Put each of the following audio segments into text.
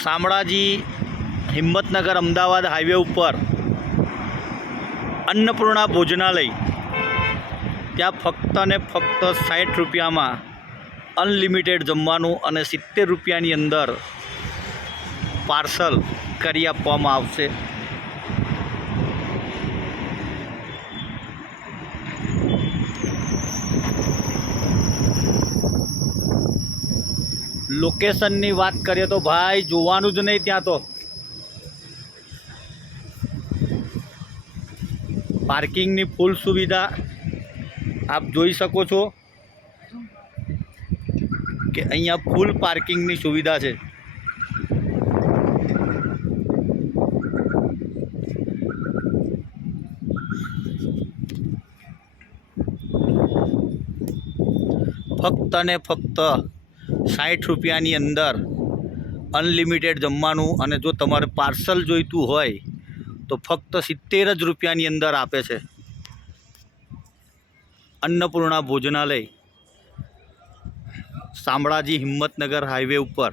Shamlaji Himmatnagar Ahmedabad highway ઉપર અન્નપૂર્ણા ભોજનાલય, ત્યાં ફક્ત ને ફક્ત 60 રૂપિયામાં અનલિમિટેડ જમવાનું અને 70 રૂપિયાની અંદર પાર્સલ કરી આપવામાં આવશે। લોકેશનની વાત કરીએ તો ભાઈ જોવાનું જ નહીં, ત્યાં તો પાર્કિંગની ફૂલ સુવિધા આપ જોઈ શકો છો કે અહીંયા ફૂલ પાર્કિંગની સુવિધા છે। ફક્ત ને ફક્ત 60 રૂપિયાની અંદર અનલિમિટેડ જમવાનું, અને જો તમારે પાર્સલ જોઈતું હોય તો ફક્ત 70 જ રૂપિયાની અંદર આપે છે। અન્નપૂર્ણા ભોજનાલય, શામળાજી હિંમતનગર હાઈવે ઉપર।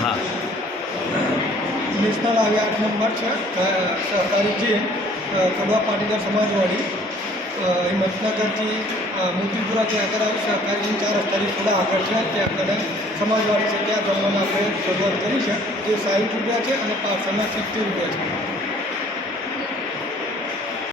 हाँ, नेशनल हाईवे 8 नंबर है सहकारी जी कड़वा पाटीदार समाजवाड़ी हिम्मतनगर जी मोतीपुरा जे आगे सहकारी 4 रस्ता थोड़ा आगे है त्या समाजवाड़ी से क्या जमवानी આપણે શરૂઆત કરી છે, જે 60 રૂપિયા છે અને પાર્સલના 70 રૂપિયા છે।